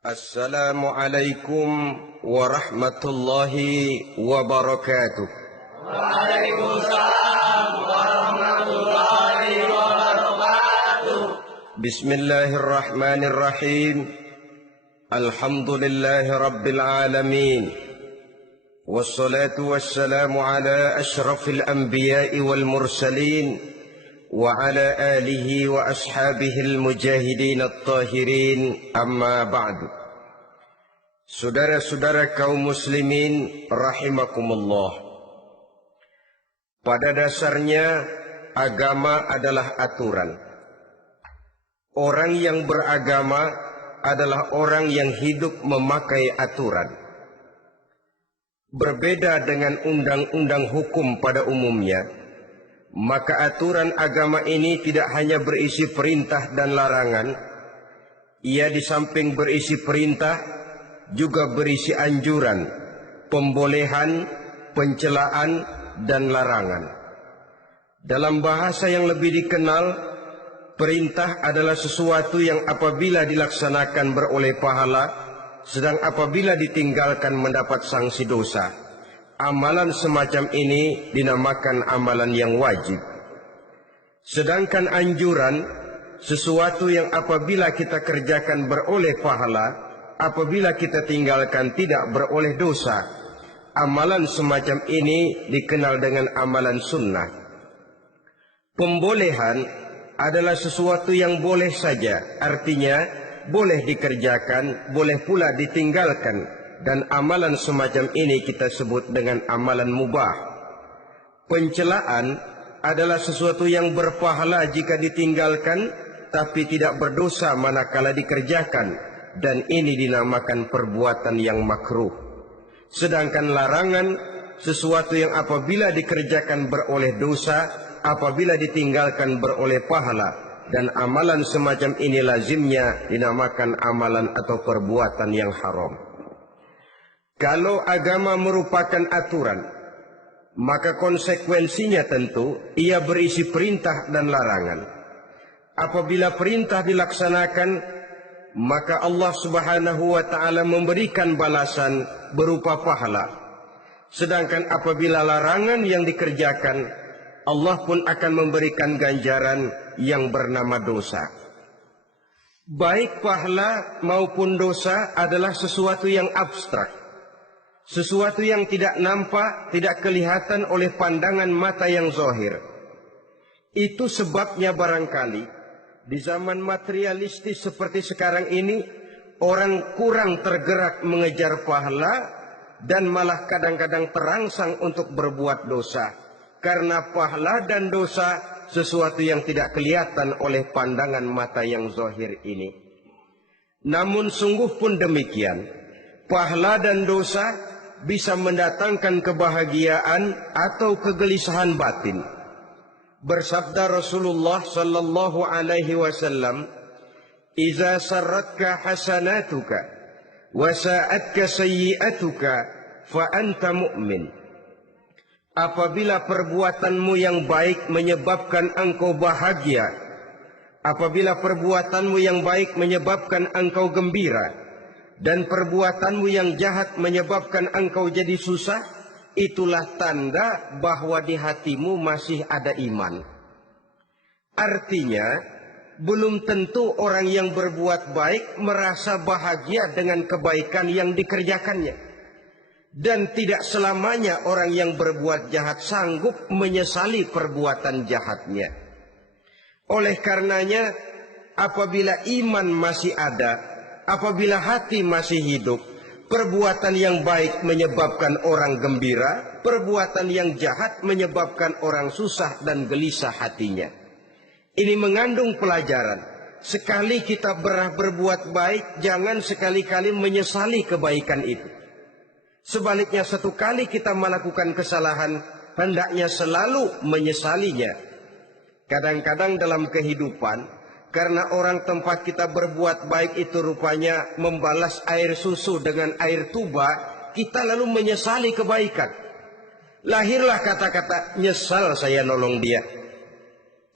Assalamualaikum warahmatullahi wabarakatuh. Waalaikumsalam warahmatullahi wabarakatuh. Bismillahirrahmanirrahim. Alhamdulillahi rabbil alamin. Wassalatu wassalamu ala ashrafil anbiya'i wal mursalin wa ala alihi wa ashabihil mujahidin at-tahirin, amma ba'du. Saudara-saudara kaum muslimin rahimakumullah. Pada dasarnya agama adalah aturan. Orang yang beragama adalah orang yang hidup memakai aturan. Berbeda dengan undang-undang hukum pada umumnya, maka aturan agama ini tidak hanya berisi perintah dan larangan. Ia di samping berisi perintah juga berisi anjuran, pembolehan, pencelaan, dan larangan. Dalam bahasa yang lebih dikenal, perintah adalah sesuatu yang apabila dilaksanakan beroleh pahala, sedang apabila ditinggalkan mendapat sanksi dosa. Amalan semacam ini dinamakan amalan yang wajib. Sedangkan anjuran, sesuatu yang apabila kita kerjakan beroleh pahala, apabila kita tinggalkan tidak beroleh dosa. Amalan semacam ini dikenal dengan amalan sunnah. Pembolehan adalah sesuatu yang boleh saja, artinya boleh dikerjakan, boleh pula ditinggalkan. Dan amalan semacam ini kita sebut dengan amalan mubah. Pencelaan adalah sesuatu yang berpahala jika ditinggalkan, tapi tidak berdosa manakala dikerjakan. Dan ini dinamakan perbuatan yang makruh. Sedangkan larangan, sesuatu yang apabila dikerjakan beroleh dosa, apabila ditinggalkan beroleh pahala. Dan amalan semacam ini lazimnya dinamakan amalan atau perbuatan yang haram. Kalau agama merupakan aturan, maka konsekuensinya tentu ia berisi perintah dan larangan. Apabila perintah dilaksanakan, maka Allah Subhanahu wa ta'ala memberikan balasan berupa pahala. Sedangkan apabila larangan yang dikerjakan, Allah pun akan memberikan ganjaran yang bernama dosa. Baik pahala maupun dosa adalah sesuatu yang abstrak. Sesuatu yang tidak nampak, tidak kelihatan oleh pandangan mata yang zahir. Itu sebabnya barangkali di zaman materialistis seperti sekarang ini, orang kurang tergerak mengejar pahala dan malah kadang-kadang terangsang untuk berbuat dosa. Karena pahala dan dosa sesuatu yang tidak kelihatan oleh pandangan mata yang zahir ini. Namun sungguh pun demikian, pahala dan dosa bisa mendatangkan kebahagiaan atau kegelisahan batin. Bersabda Rasulullah sallallahu alaihi wasallam, "Idza sarratka hasanatuka wa sa'atka sayyi'atuka fa anta mu'min." Apabila perbuatanmu yang baik menyebabkan engkau bahagia, apabila perbuatanmu yang baik menyebabkan engkau gembira, dan perbuatanmu yang jahat menyebabkan engkau jadi susah, itulah tanda bahwa di hatimu masih ada iman. Artinya, belum tentu orang yang berbuat baik merasa bahagia dengan kebaikan yang dikerjakannya. Dan tidak selamanya orang yang berbuat jahat sanggup menyesali perbuatan jahatnya. Oleh karenanya, apabila iman masih ada, apabila hati masih hidup, perbuatan yang baik menyebabkan orang gembira, perbuatan yang jahat menyebabkan orang susah dan gelisah hatinya. Ini mengandung pelajaran. Sekali kita berbuat baik, jangan sekali-kali menyesali kebaikan itu. Sebaliknya, satu kali kita melakukan kesalahan, hendaknya selalu menyesalinya. Kadang-kadang dalam kehidupan, karena orang tempat kita berbuat baik itu rupanya membalas air susu dengan air tuba, kita lalu menyesali kebaikan. Lahirlah kata-kata, nyesal saya nolong dia.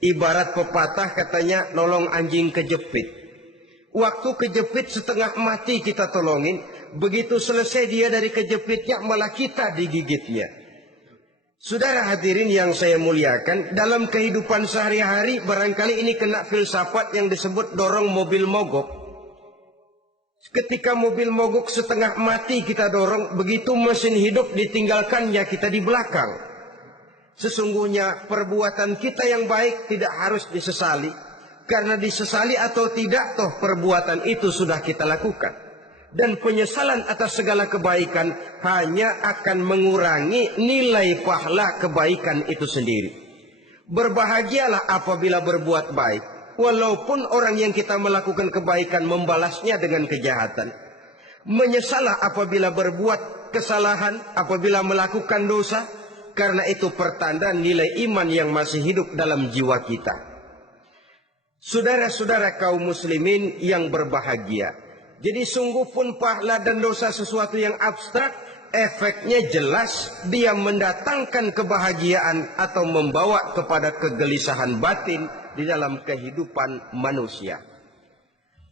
Ibarat pepatah katanya, nolong anjing kejepit. Waktu kejepit setengah mati kita tolongin. Begitu selesai dia dari kejepitnya, malah kita digigitnya. Saudara hadirin yang saya muliakan, dalam kehidupan sehari-hari barangkali ini kena filsafat yang disebut dorong mobil mogok. Ketika mobil mogok setengah mati kita dorong, begitu mesin hidup ditinggalkannya kita di belakang. Sesungguhnya perbuatan kita yang baik tidak harus disesali. Karena disesali atau tidak, toh perbuatan itu sudah kita lakukan. Dan penyesalan atas segala kebaikan hanya akan mengurangi nilai pahala kebaikan itu sendiri. Berbahagialah apabila berbuat baik. Walaupun orang yang kita melakukan kebaikan membalasnya dengan kejahatan. Menyesalah apabila berbuat kesalahan, apabila melakukan dosa. Karena itu pertanda nilai iman yang masih hidup dalam jiwa kita. Saudara-saudara kaum muslimin yang berbahagia. Jadi sungguh pun pahala dan dosa sesuatu yang abstrak. Efeknya jelas, dia mendatangkan kebahagiaan atau membawa kepada kegelisahan batin di dalam kehidupan manusia.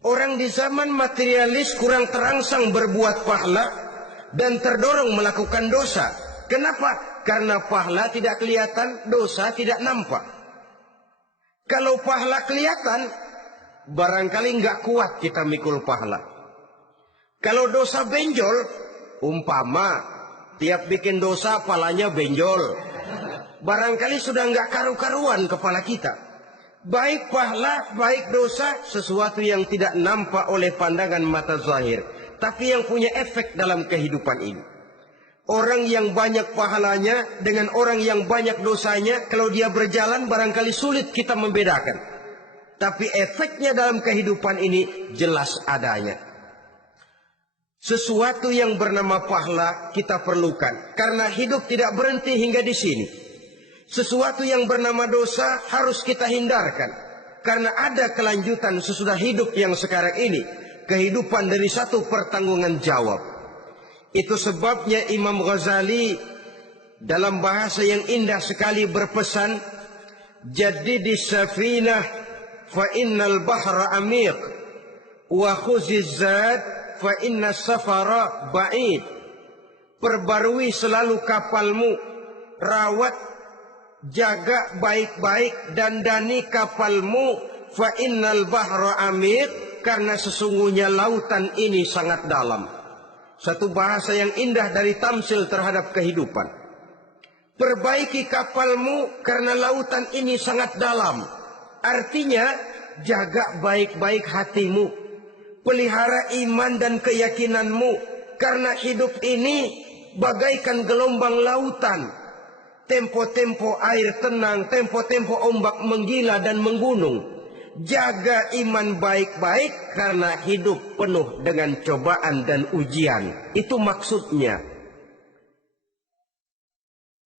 Orang di zaman materialis kurang terangsang berbuat pahala dan terdorong melakukan dosa. Kenapa? Karena pahala tidak kelihatan, dosa tidak nampak. Kalau pahala kelihatan, barangkali nggak kuat kita mikul pahala. Kalau dosa benjol, umpama tiap bikin dosa palanya benjol, barangkali sudah nggak karu-karuan kepala kita. Baik pahala, baik dosa, sesuatu yang tidak nampak oleh pandangan mata zahir, tapi yang punya efek dalam kehidupan ini. Orang yang banyak pahalanya dengan orang yang banyak dosanya, kalau dia berjalan barangkali sulit kita membedakan. Tapi efeknya dalam kehidupan ini jelas adanya. Sesuatu yang bernama pahala kita perlukan, karena hidup tidak berhenti hingga di sini. Sesuatu yang bernama dosa harus kita hindarkan, karena ada kelanjutan sesudah hidup yang sekarang ini. Kehidupan dari satu pertanggungan jawab. Itu sebabnya Imam Ghazali dalam bahasa yang indah sekali berpesan, Jadidis safinah fa innal bahra amiq wa khuziz zad fa inna safara ba'id. Perbarui selalu kapalmu, rawat, jaga baik-baik, dandani kapalmu, fa innal bahra amiq, karena sesungguhnya lautan ini sangat dalam. Satu bahasa yang indah dari tamsil terhadap kehidupan. Perbaiki kapalmu karena lautan ini sangat dalam. Artinya jaga baik-baik hatimu. Pelihara iman dan keyakinanmu. Karena hidup ini bagaikan gelombang lautan. Tempo-tempo air tenang, tempo-tempo ombak menggila dan menggunung. Jaga iman baik-baik karena hidup penuh dengan cobaan dan ujian. Itu maksudnya.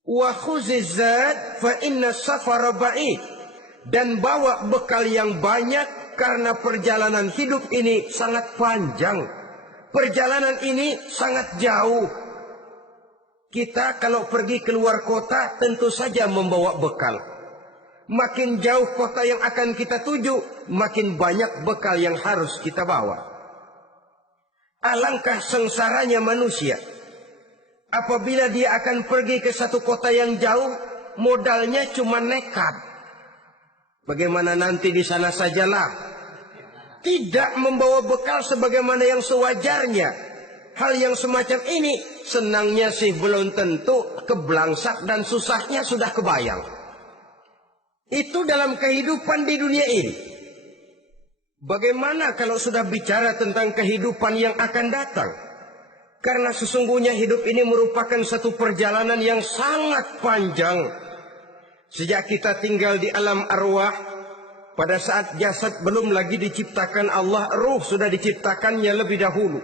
Wa khuziz zad fa inna safara ba'id. Dan bawa bekal yang banyak karena perjalanan hidup ini sangat panjang. Perjalanan ini sangat jauh. Kita kalau pergi keluar kota tentu saja membawa bekal. Makin jauh kota yang akan kita tuju, makin banyak bekal yang harus kita bawa. Alangkah sengsaranya manusia. Apabila dia akan pergi ke satu kota yang jauh, modalnya cuma nekat. Bagaimana nanti di sana sajalah. Tidak membawa bekal sebagaimana yang sewajarnya. Hal yang semacam ini, senangnya sih belum tentu, keblangsak dan susahnya sudah kebayang. Itu dalam kehidupan di dunia ini. Bagaimana kalau sudah bicara tentang kehidupan yang akan datang? Karena sesungguhnya hidup ini merupakan satu perjalanan yang sangat panjang. Sejak kita tinggal di alam arwah, pada saat jasad belum lagi diciptakan Allah, ruh sudah diciptakannya lebih dahulu.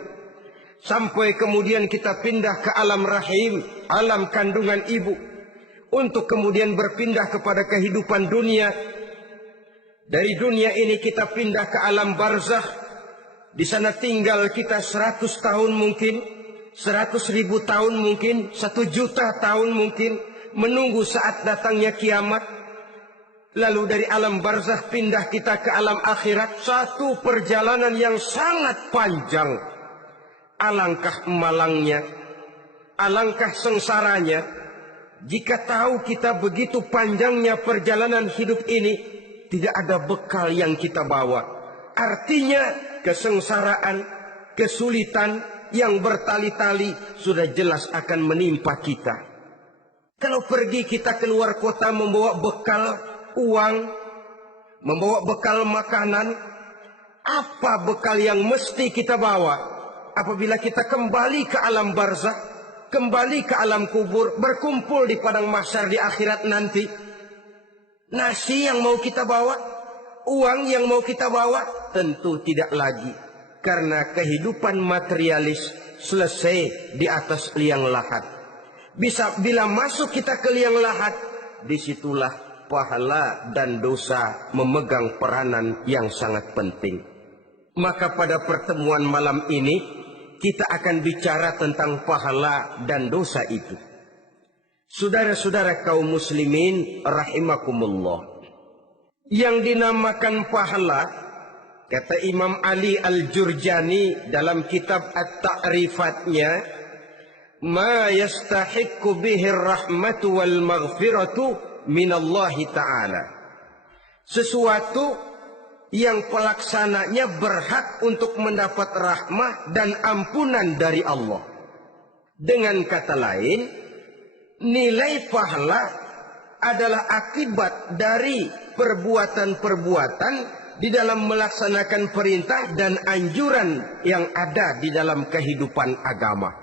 Sampai kemudian kita pindah ke alam rahim, alam kandungan ibu. Untuk kemudian berpindah kepada kehidupan dunia. Dari dunia ini kita pindah ke alam barzakh. Di sana tinggal kita 100 tahun mungkin, 100.000 tahun mungkin, 1 juta tahun mungkin, menunggu saat datangnya kiamat. Lalu dari alam barzakh pindah kita ke alam akhirat. Satu perjalanan yang sangat panjang. Alangkah malangnya, alangkah sengsaranya jika tahu kita begitu panjangnya perjalanan hidup ini, tidak ada bekal yang kita bawa. Artinya kesengsaraan, kesulitan yang bertali-tali sudah jelas akan menimpa kita. Kalau pergi kita keluar kota membawa bekal uang, membawa bekal makanan, apa bekal yang mesti kita bawa? Apabila kita kembali ke alam barzakh, kembali ke alam kubur, berkumpul di padang mahsyar di akhirat nanti, nasi yang mau kita bawa, uang yang mau kita bawa, tentu tidak lagi. Karena kehidupan materialis selesai di atas liang lahat. Bila masuk kita ke liang lahat, disitulah pahala dan dosa memegang peranan yang sangat penting. Maka pada pertemuan malam ini kita akan bicara tentang pahala dan dosa itu. Saudara-saudara kaum muslimin rahimakumullah. Yang dinamakan pahala, kata Imam Ali Al-Jurjani dalam kitab At-Ta'rifatnya, ma yastahiqqu bihi ar-rahmatu wal maghfiratu minallahi ta'ala. Sesuatu yang pelaksananya berhak untuk mendapat rahmah dan ampunan dari Allah. Dengan kata lain, nilai pahala adalah akibat dari perbuatan-perbuatan di dalam melaksanakan perintah dan anjuran yang ada di dalam kehidupan agama.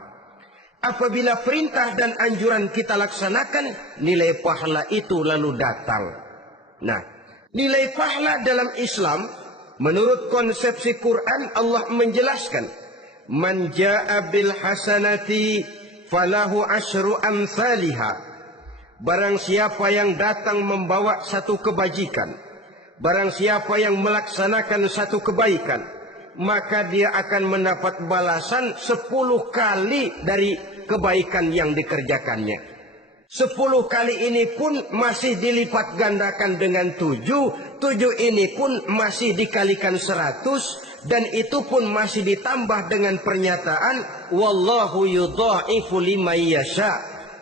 Apabila perintah dan anjuran kita laksanakan, nilai pahala itu lalu datang. Nah, nilai pahala dalam Islam, menurut konsepsi Quran, Allah menjelaskan, man jaa bil hasanati falahu asyru amsalihha. Barang siapa yang datang membawa satu kebajikan, barang siapa yang melaksanakan satu kebaikan, maka dia akan mendapat balasan 10 kali dari kebaikan yang dikerjakannya. 10 kali ini pun masih dilipat gandakan dengan 7. 7 ini pun masih dikalikan 100. Dan itu pun masih ditambah dengan pernyataan wallahu yudha'ifu liman yasha.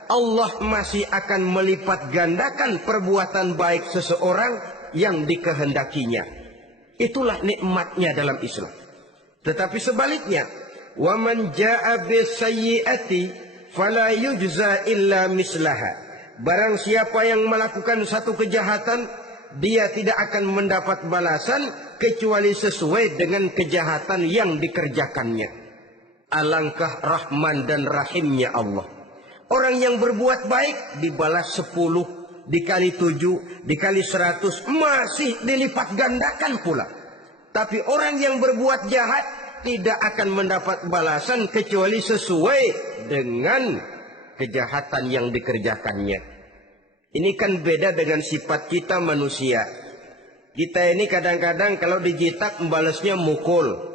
Allah masih akan melipat gandakan perbuatan baik seseorang yang dikehendakinya. Itulah nikmatnya dalam Islam. Tetapi sebaliknya, wa man jaa'a bis-sayyi'ati fala yujza illa mislaha. Barang siapa yang melakukan satu kejahatan, dia tidak akan mendapat balasan kecuali sesuai dengan kejahatan yang dikerjakannya. Alangkah rahman dan rahimnya Allah. Orang yang berbuat baik dibalas 10, dikali 7, dikali 100, masih dilipat gandakan pula. Tapi orang yang berbuat jahat tidak akan mendapat balasan kecuali sesuai dengan kejahatan yang dikerjakannya. Ini kan beda dengan sifat kita manusia. Kita ini kadang-kadang kalau dijitak membalasnya mukul.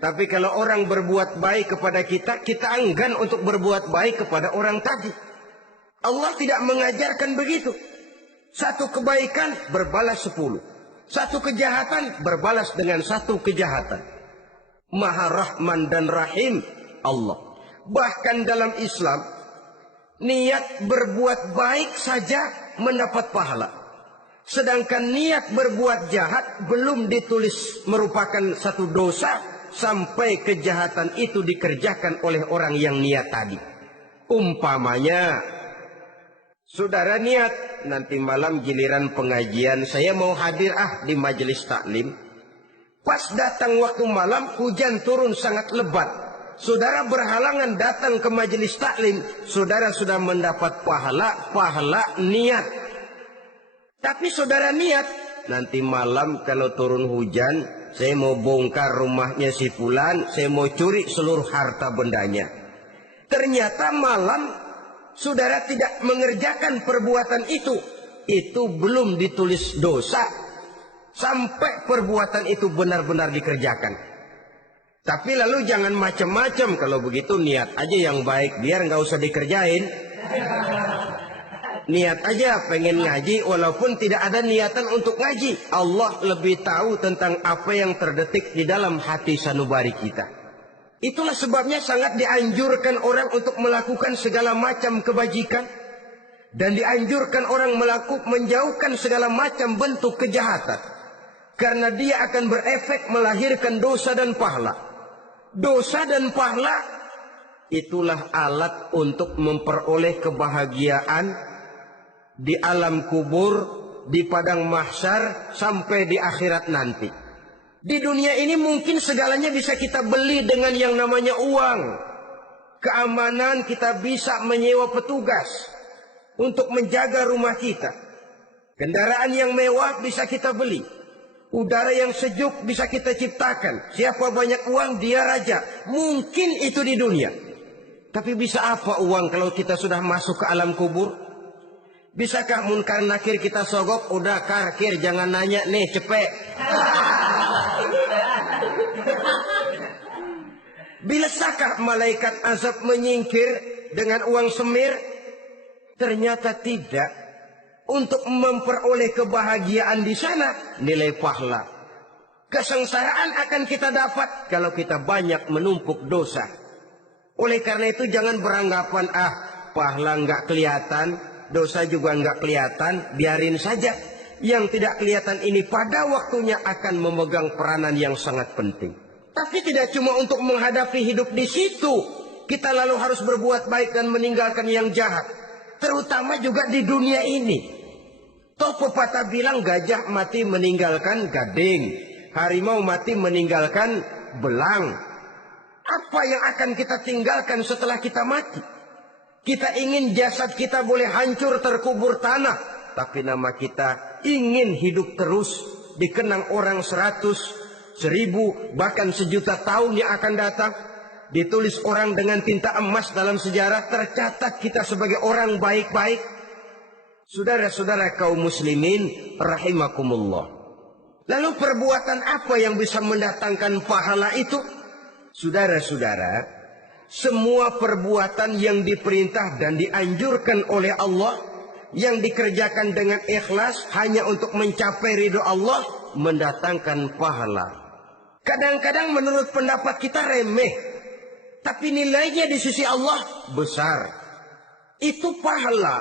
Tapi kalau orang berbuat baik kepada kita, kita enggan untuk berbuat baik kepada orang tadi. Allah tidak mengajarkan begitu. Satu kebaikan berbalas 10. Satu kejahatan berbalas dengan satu kejahatan. Maha Rahman dan Rahim Allah. Bahkan dalam Islam, niat berbuat baik saja mendapat pahala. Sedangkan niat berbuat jahat belum ditulis merupakan satu dosa sampai kejahatan itu dikerjakan oleh orang yang niat tadi. Umpamanya, saudara niat nanti malam giliran pengajian saya mau hadir di majelis taklim. Pas datang waktu malam, hujan turun sangat lebat. Saudara berhalangan datang ke majelis taklim, saudara sudah mendapat pahala niat. Tapi saudara niat, nanti malam kalau turun hujan, saya mau bongkar rumahnya si fulan, saya mau curi seluruh harta bendanya. Ternyata malam saudara tidak mengerjakan perbuatan itu belum ditulis dosa sampai perbuatan itu benar-benar dikerjakan. Tapi lalu jangan macam-macam. Kalau begitu niat aja yang baik, biar nggak usah dikerjain. Niat aja pengen ngaji walaupun tidak ada niatan untuk ngaji. Allah lebih tahu tentang apa yang terdetik di dalam hati sanubari kita. Itulah sebabnya sangat dianjurkan orang untuk melakukan segala macam kebajikan. Dan dianjurkan orang menjauhkan segala macam bentuk kejahatan. Karena dia akan berefek melahirkan dosa dan pahala. Dosa dan pahala itulah alat untuk memperoleh kebahagiaan di alam kubur, di padang mahsyar, sampai di akhirat nanti. Di dunia ini mungkin segalanya bisa kita beli dengan yang namanya uang. Keamanan kita bisa menyewa petugas untuk menjaga rumah kita. Kendaraan yang mewah bisa kita beli. Udara yang sejuk bisa kita ciptakan. Siapa banyak uang dia raja. Mungkin itu di dunia. Tapi bisa apa uang kalau kita sudah masuk ke alam kubur? Bisakah munkar nakir kita sogok? Udah karkir jangan nanya nih cepet. Bisakah malaikat azab menyingkir dengan uang semir? Ternyata tidak. Untuk memperoleh kebahagiaan di sana nilai pahala. Kesengsaraan akan kita dapat kalau kita banyak menumpuk dosa. Oleh karena itu jangan beranggapan pahala nggak kelihatan, dosa juga nggak kelihatan, biarin saja. Yang tidak kelihatan ini pada waktunya akan memegang peranan yang sangat penting. Tapi tidak cuma untuk menghadapi hidup di situ, kita lalu harus berbuat baik dan meninggalkan yang jahat. Terutama juga di dunia ini. Toh pepatah bilang gajah mati meninggalkan gading, harimau mati meninggalkan belang. Apa yang akan kita tinggalkan setelah kita mati? Kita ingin jasad kita boleh hancur terkubur tanah. Tapi nama kita ingin hidup terus. Dikenang orang 100, 1000, bahkan 1.000.000 tahun yang akan datang. Ditulis orang dengan tinta emas dalam sejarah. Tercatat kita sebagai orang baik-baik. Saudara-saudara kaum muslimin rahimakumullah. Lalu perbuatan apa yang bisa mendatangkan pahala itu? Saudara-saudara, semua perbuatan yang diperintah dan dianjurkan oleh Allah, yang dikerjakan dengan ikhlas hanya untuk mencapai ridho Allah, mendatangkan pahala. Kadang-kadang menurut pendapat kita remeh, tapi nilainya di sisi Allah besar. Itu pahala.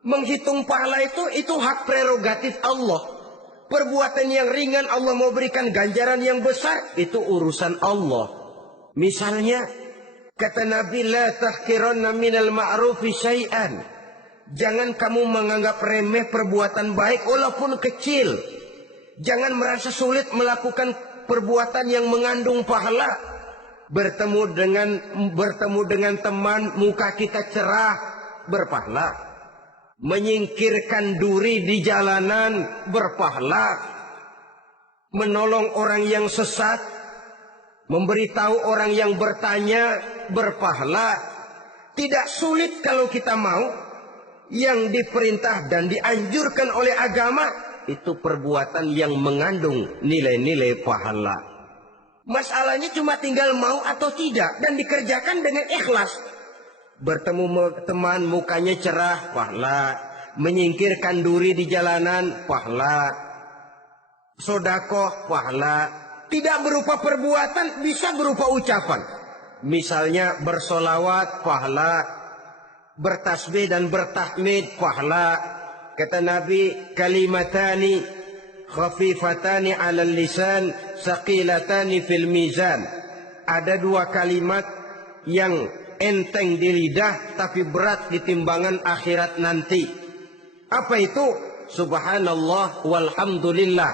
Menghitung pahala itu hak prerogatif Allah. Perbuatan yang ringan Allah mau berikan ganjaran yang besar, itu urusan Allah. Misalnya, kata Nabi, la tahkiranna minal ma'rufi syai'an. Jangan kamu menganggap remeh perbuatan baik walaupun kecil. Jangan merasa sulit melakukan perbuatan yang mengandung pahala. Bertemu dengan teman, muka kita cerah, berpahala. Menyingkirkan duri di jalanan, berpahala. Menolong orang yang sesat, memberitahu orang yang bertanya, berpahala. Tidak sulit kalau kita mau. Yang diperintah dan dianjurkan oleh agama, itu perbuatan yang mengandung nilai-nilai pahala. Masalahnya cuma tinggal mau atau tidak, dan dikerjakan dengan ikhlas. Bertemu teman mukanya cerah, pahala. Menyingkirkan duri di jalanan, pahala. Sodakoh, pahala. Tidak berupa perbuatan, bisa berupa ucapan. Misalnya bersolawat, pahala. Bertasbih dan bertahmid, pahala. Kata Nabi, kalimatani khafifatani 'alal lisan, saqilatani fil mizan. Ada dua kalimat yang enteng di lidah tapi berat di timbangan akhirat nanti. Apa itu? Subhanallah walhamdulillah.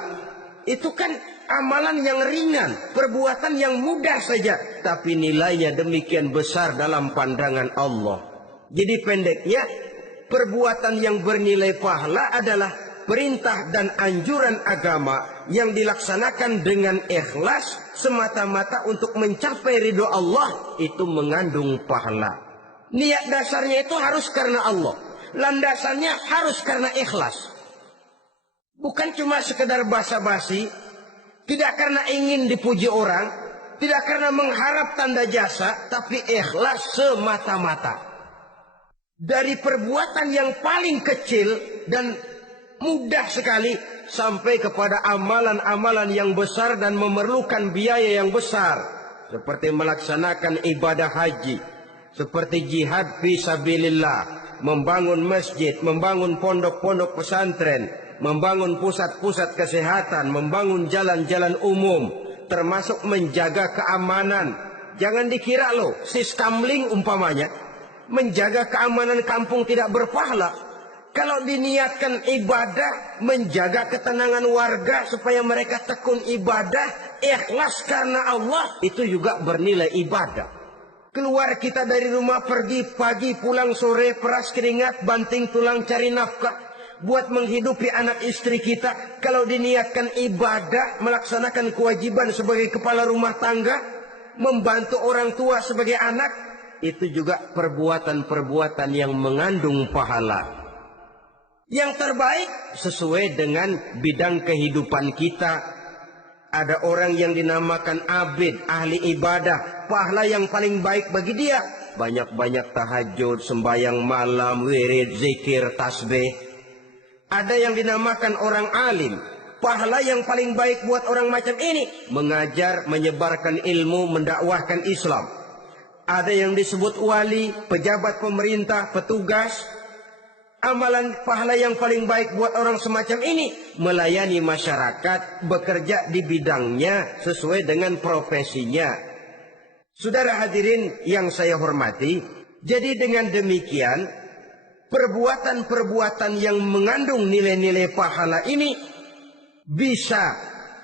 Itu kan amalan yang ringan, perbuatan yang mudah saja, tapi nilainya demikian besar dalam pandangan Allah. Jadi pendeknya, perbuatan yang bernilai pahala adalah perintah dan anjuran agama yang dilaksanakan dengan ikhlas semata-mata untuk mencapai ridho Allah, itu mengandung pahala. Niat dasarnya itu harus karena Allah. Landasannya harus karena ikhlas. Bukan cuma sekedar basa-basi, tidak karena ingin dipuji orang, tidak karena mengharap tanda jasa, tapi ikhlas semata-mata. Dari perbuatan yang paling kecil dan mudah sekali sampai kepada amalan-amalan yang besar dan memerlukan biaya yang besar, seperti melaksanakan ibadah haji, seperti jihad fi sabilillah, membangun masjid, membangun pondok-pondok pesantren, membangun pusat-pusat kesehatan, membangun jalan-jalan umum, termasuk menjaga keamanan. Jangan dikira loh, sistemling umpamanya, menjaga keamanan kampung tidak berpahala. Kalau diniatkan ibadah, menjaga ketenangan warga supaya mereka tekun ibadah, ikhlas karena Allah, itu juga bernilai ibadah. Keluar kita dari rumah, pergi pagi, pulang sore, peras keringat, banting tulang cari nafkah, buat menghidupi anak istri kita. Kalau diniatkan ibadah, melaksanakan kewajiban sebagai kepala rumah tangga, membantu orang tua sebagai anak, itu juga perbuatan-perbuatan yang mengandung pahala. Yang terbaik sesuai dengan bidang kehidupan kita. Ada orang yang dinamakan abid, ahli ibadah, pahala yang paling baik bagi dia, banyak-banyak tahajud, sembahyang malam, wirid, zikir, tasbih. Ada yang dinamakan orang alim, pahala yang paling baik buat orang macam ini, mengajar, menyebarkan ilmu, mendakwahkan Islam. Ada yang disebut wali, pejabat pemerintah, petugas. Amalan pahala yang paling baik buat orang semacam ini, melayani masyarakat, bekerja di bidangnya sesuai dengan profesinya. Saudara hadirin yang saya hormati, jadi dengan demikian, perbuatan-perbuatan yang mengandung nilai-nilai pahala ini bisa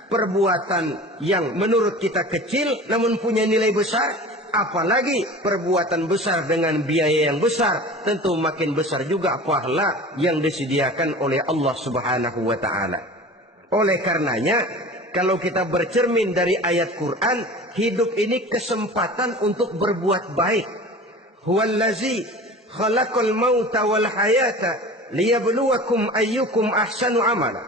perbuatan yang menurut kita kecil namun punya nilai besar. Apalagi perbuatan besar dengan biaya yang besar, tentu makin besar juga pahala yang disediakan oleh Allah Subhanahu wa taala. Oleh karenanya, kalau kita bercermin dari ayat Quran, hidup ini kesempatan untuk berbuat baik. Huwallazi khalaqal mauta wal hayata liyabluwakum ayyukum ahsanu amala.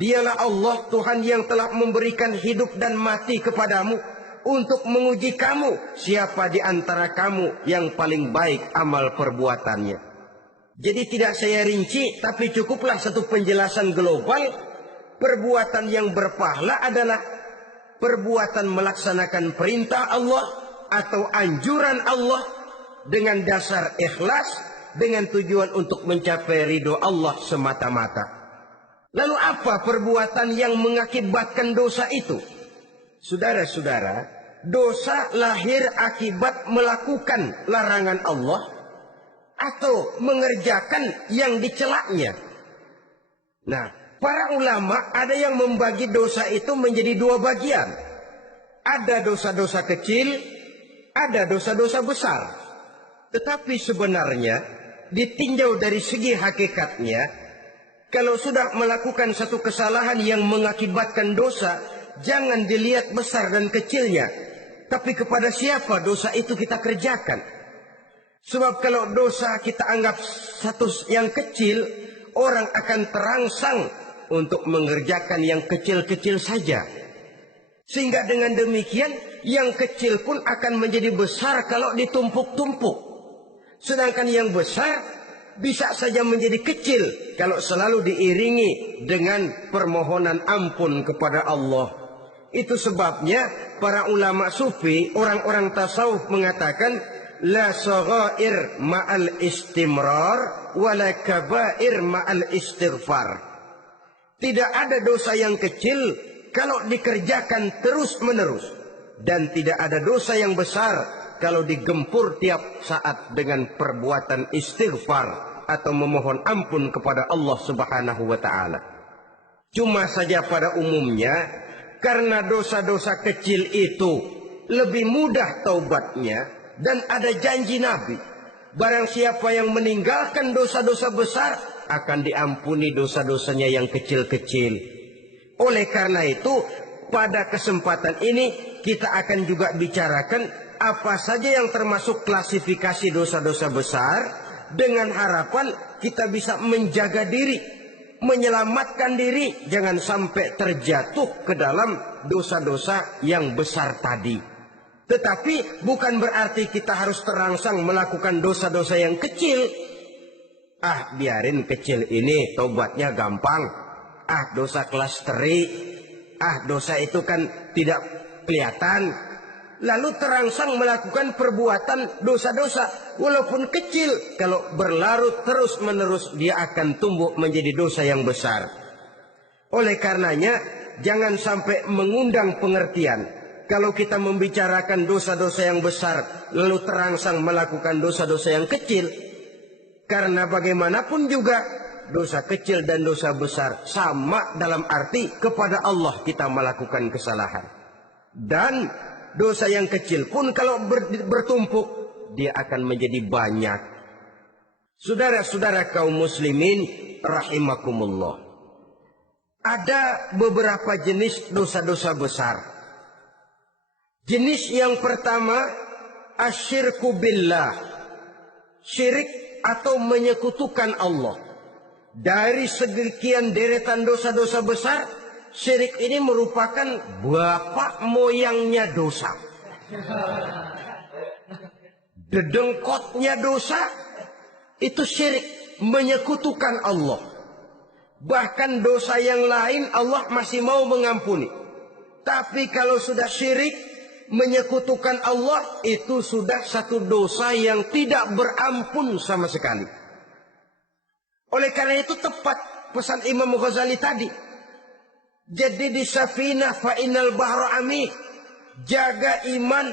Dialah Allah, Tuhan yang telah memberikan hidup dan mati kepadamu untuk menguji kamu, siapa di antara kamu yang paling baik amal perbuatannya. Jadi tidak saya rinci, tapi cukuplah satu penjelasan global. Perbuatan yang berpahala adalah perbuatan melaksanakan perintah Allah atau anjuran Allah dengan dasar ikhlas, dengan tujuan untuk mencapai ridho Allah semata-mata. Lalu apa perbuatan yang mengakibatkan dosa itu? Saudara-saudara, dosa lahir akibat melakukan larangan Allah atau mengerjakan yang dicelaknya. Nah, para ulama ada yang membagi dosa itu menjadi dua bagian. Ada dosa-dosa kecil, ada dosa-dosa besar. Tetapi sebenarnya ditinjau dari segi hakikatnya, kalau sudah melakukan satu kesalahan yang mengakibatkan dosa, jangan dilihat besar dan kecilnya, tapi kepada siapa dosa itu kita kerjakan. Sebab kalau dosa kita anggap satu yang kecil, orang akan terangsang untuk mengerjakan yang kecil-kecil saja. Sehingga dengan demikian, yang kecil pun akan menjadi besar kalau ditumpuk-tumpuk. Sedangkan yang besar bisa saja menjadi kecil kalau selalu diiringi dengan permohonan ampun kepada Allah. Itu sebabnya para ulama sufi, orang-orang tasawuf mengatakan la saghair ma'al istimrar wa la kabair ma'al istighfar. Tidak ada dosa yang kecil kalau dikerjakan terus-menerus, dan tidak ada dosa yang besar kalau digempur tiap saat dengan perbuatan istighfar atau memohon ampun kepada Allah Subhanahu wa taala. Cuma saja pada umumnya, karena dosa-dosa kecil itu lebih mudah taubatnya, dan ada janji Nabi, barang siapa yang meninggalkan dosa-dosa besar akan diampuni dosa-dosanya yang kecil-kecil. Oleh karena itu, pada kesempatan ini kita akan juga bicarakan apa saja yang termasuk klasifikasi dosa-dosa besar, dengan harapan kita bisa menjaga diri, menyelamatkan diri, jangan sampai terjatuh ke dalam dosa-dosa yang besar tadi. Tetapi bukan berarti kita harus terangsang melakukan dosa-dosa yang kecil. Ah, biarin kecil ini, tobatnya gampang. Ah, dosa kelas teri. Ah, dosa itu kan tidak kelihatan. Lalu terangsang melakukan perbuatan dosa-dosa. Walaupun kecil, kalau berlarut terus-menerus, dia akan tumbuh menjadi dosa yang besar. Oleh karenanya, jangan sampai mengundang pengertian. Kalau kita membicarakan dosa-dosa yang besar, lalu terangsang melakukan dosa-dosa yang kecil. Karena bagaimanapun juga, dosa kecil dan dosa besar sama dalam arti kepada Allah kita melakukan kesalahan. Dan dosa yang kecil pun kalau bertumpuk, dia akan menjadi banyak. Saudara-saudara kaum muslimin rahimakumullah. Ada beberapa jenis dosa-dosa besar. Jenis yang pertama, asyirku billah. Syirik atau menyekutukan Allah. Dari sekian deretan dosa-dosa besar, syirik ini merupakan bapak moyangnya dosa. Dedengkotnya dosa, itu syirik, menyekutukan Allah. Bahkan dosa yang lain Allah masih mau mengampuni. Tapi kalau sudah syirik, menyekutukan Allah, itu sudah satu dosa yang tidak berampun sama sekali. Oleh karena itu tepat pesan Imam Ghazali tadi. Jadi di safinah fa innal bahra ami. Jaga iman,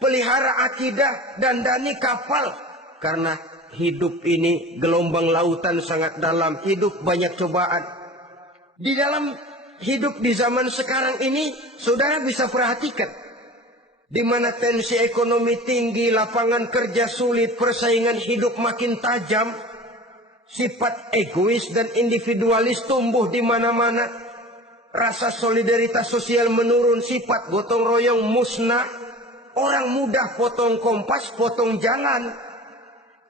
pelihara akidah, dandani kapal. Karena hidup ini gelombang lautan sangat dalam, hidup banyak cobaan. Di dalam hidup di zaman sekarang ini, saudara bisa perhatikan, di mana tensi ekonomi tinggi, lapangan kerja sulit, persaingan hidup makin tajam, sifat egois dan individualis tumbuh di mana-mana, rasa solidaritas sosial menurun, sifat gotong royong musnah, orang mudah potong kompas, potong jalan,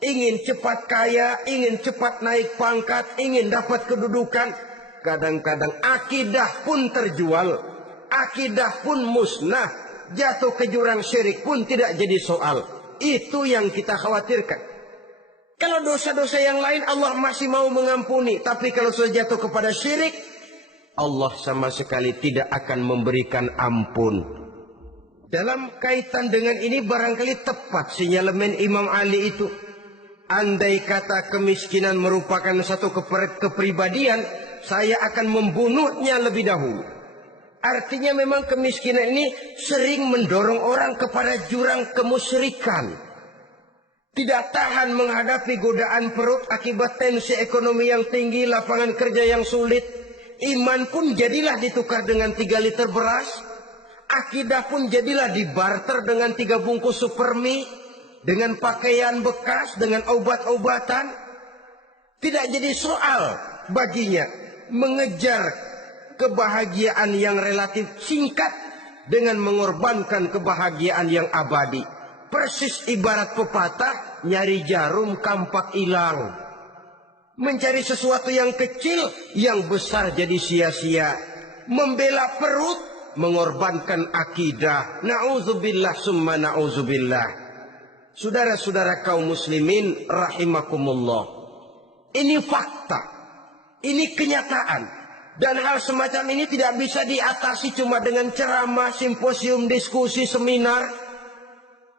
ingin cepat kaya, ingin cepat naik pangkat, ingin dapat kedudukan. Kadang-kadang akidah pun terjual, akidah pun musnah, jatuh ke jurang syirik pun tidak jadi soal. Itu yang kita khawatirkan. Kalau dosa-dosa yang lain Allah masih mau mengampuni, tapi kalau sudah jatuh kepada syirik, Allah sama sekali tidak akan memberikan ampun. Dalam kaitan dengan ini barangkali tepat sinyalemen Imam Ali itu. Andai kata kemiskinan merupakan satu kepribadian, saya akan membunuhnya lebih dahulu. Artinya memang kemiskinan ini sering mendorong orang kepada jurang kemusyrikan. Tidak tahan menghadapi godaan perut akibat tensi ekonomi yang tinggi, lapangan kerja yang sulit. Iman pun jadilah ditukar dengan 3 liter beras. Akidah pun jadilah dibarter dengan 3 bungkus supermi, dengan pakaian bekas, dengan obat-obatan. Tidak jadi soal baginya mengejar kebahagiaan yang relatif singkat dengan mengorbankan kebahagiaan yang abadi. Persis ibarat pepatah, nyari jarum kampak hilang. Mencari sesuatu yang kecil, yang besar jadi sia-sia. Membela perut, mengorbankan akidah. Na'udzubillah summa na'udzubillah. Saudara-saudara kaum muslimin rahimakumullah. Ini fakta. Ini kenyataan. Dan hal semacam ini tidak bisa diatasi cuma dengan ceramah, simposium, diskusi, seminar.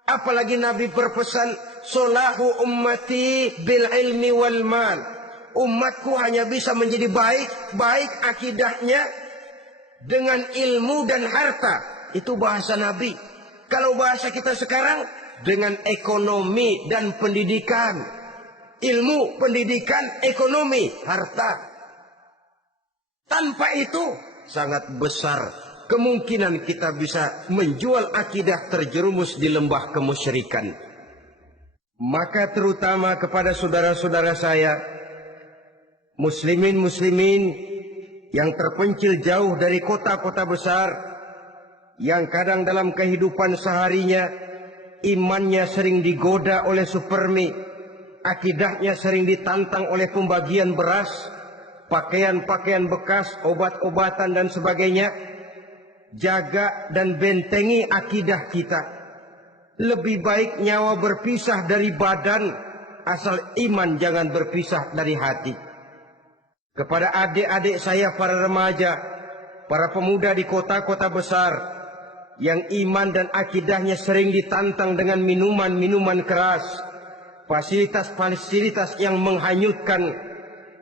Apalagi Nabi berpesan, solahu ummati bil ilmi wal mal. Umatku hanya bisa menjadi baik akidahnya dengan ilmu dan harta. Itu bahasa Nabi. Kalau bahasa kita sekarang, dengan ekonomi dan pendidikan. Ilmu, pendidikan, ekonomi, harta. Tanpa itu sangat besar kemungkinan kita bisa menjual akidah terjerumus di lembah kemusyrikan. Maka terutama kepada saudara-saudara saya, muslimin yang terpencil jauh dari kota-kota besar, yang kadang dalam kehidupan seharinya imannya sering digoda oleh supermi, akidahnya sering ditantang oleh pembagian beras, pakaian-pakaian bekas, obat-obatan dan sebagainya. Jaga dan bentengi akidah kita. Lebih baik nyawa berpisah dari badan asal iman jangan berpisah dari hati. Kepada adik-adik saya para remaja, para pemuda di kota-kota besar yang iman dan akidahnya sering ditantang dengan minuman-minuman keras, fasilitas-fasilitas yang menghanyutkan,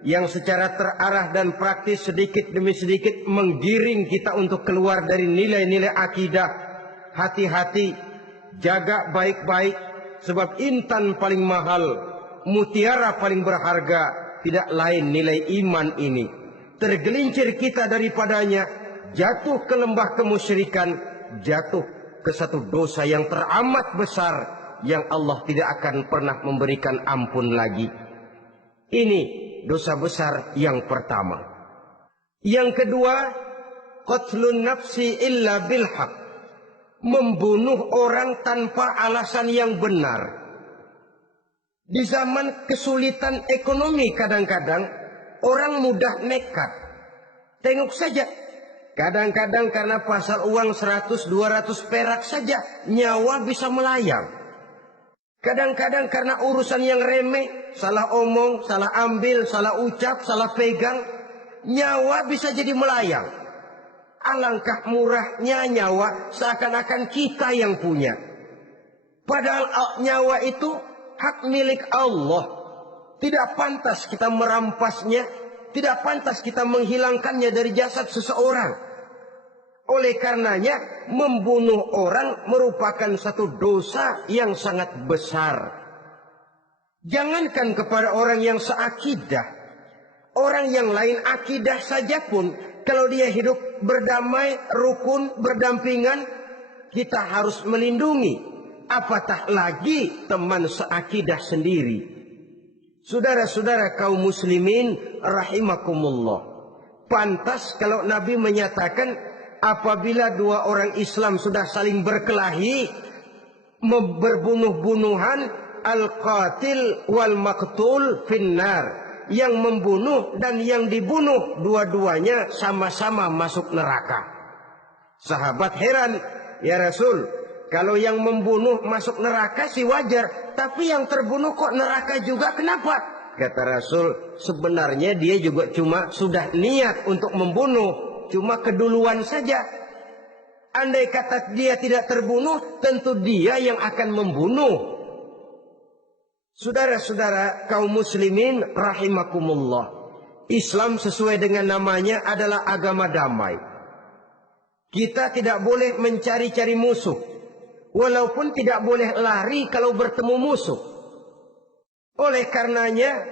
yang secara terarah dan praktis sedikit demi sedikit menggiring kita untuk keluar dari nilai-nilai akidah. Hati-hati, jaga baik-baik, sebab intan paling mahal, mutiara paling berharga tidak lain nilai iman ini. Tergelincir kita daripadanya, jatuh ke lembah kemusyrikan, jatuh ke satu dosa yang teramat besar yang Allah tidak akan pernah memberikan ampun lagi. Ini dosa besar yang pertama. Yang kedua, qatlun nafsi illa bilhaq, membunuh orang tanpa alasan yang benar. Di zaman kesulitan ekonomi kadang-kadang orang mudah nekat. Tengok saja, kadang-kadang karena pasar uang 100-200 perak saja nyawa bisa melayang. Kadang-kadang karena urusan yang remeh, salah omong, salah ambil, salah ucap, salah pegang, nyawa bisa jadi melayang. Alangkah murahnya nyawa, seakan-akan kita yang punya. Padahal nyawa itu hak milik Allah. Tidak pantas kita merampasnya, tidak pantas kita menghilangkannya dari jasad seseorang. Oleh karenanya, membunuh orang merupakan satu dosa yang sangat besar. Jangankan kepada orang yang seakidah, orang yang lain akidah saja pun, kalau dia hidup berdamai, rukun, berdampingan, kita harus melindungi. Apatah lagi teman seakidah sendiri. Saudara-saudara kaum muslimin rahimakumullah, pantas kalau Nabi menyatakan apabila dua orang Islam sudah saling berkelahi, berbunuh-bunuhan, al-qatil wal maqtul finnar, yang membunuh dan yang dibunuh dua-duanya sama-sama masuk neraka. Sahabat heran, ya Rasul, kalau yang membunuh masuk neraka sih wajar, tapi yang terbunuh kok neraka juga, kenapa? Kata Rasul, sebenarnya dia juga cuma sudah niat untuk membunuh, cuma keduluan saja. Andai kata dia tidak terbunuh, tentu dia yang akan membunuh. Saudara-saudara kaum muslimin rahimakumullah, Islam sesuai dengan namanya adalah agama damai. Kita tidak boleh mencari-cari musuh, walaupun tidak boleh lari kalau bertemu musuh. Oleh karenanya,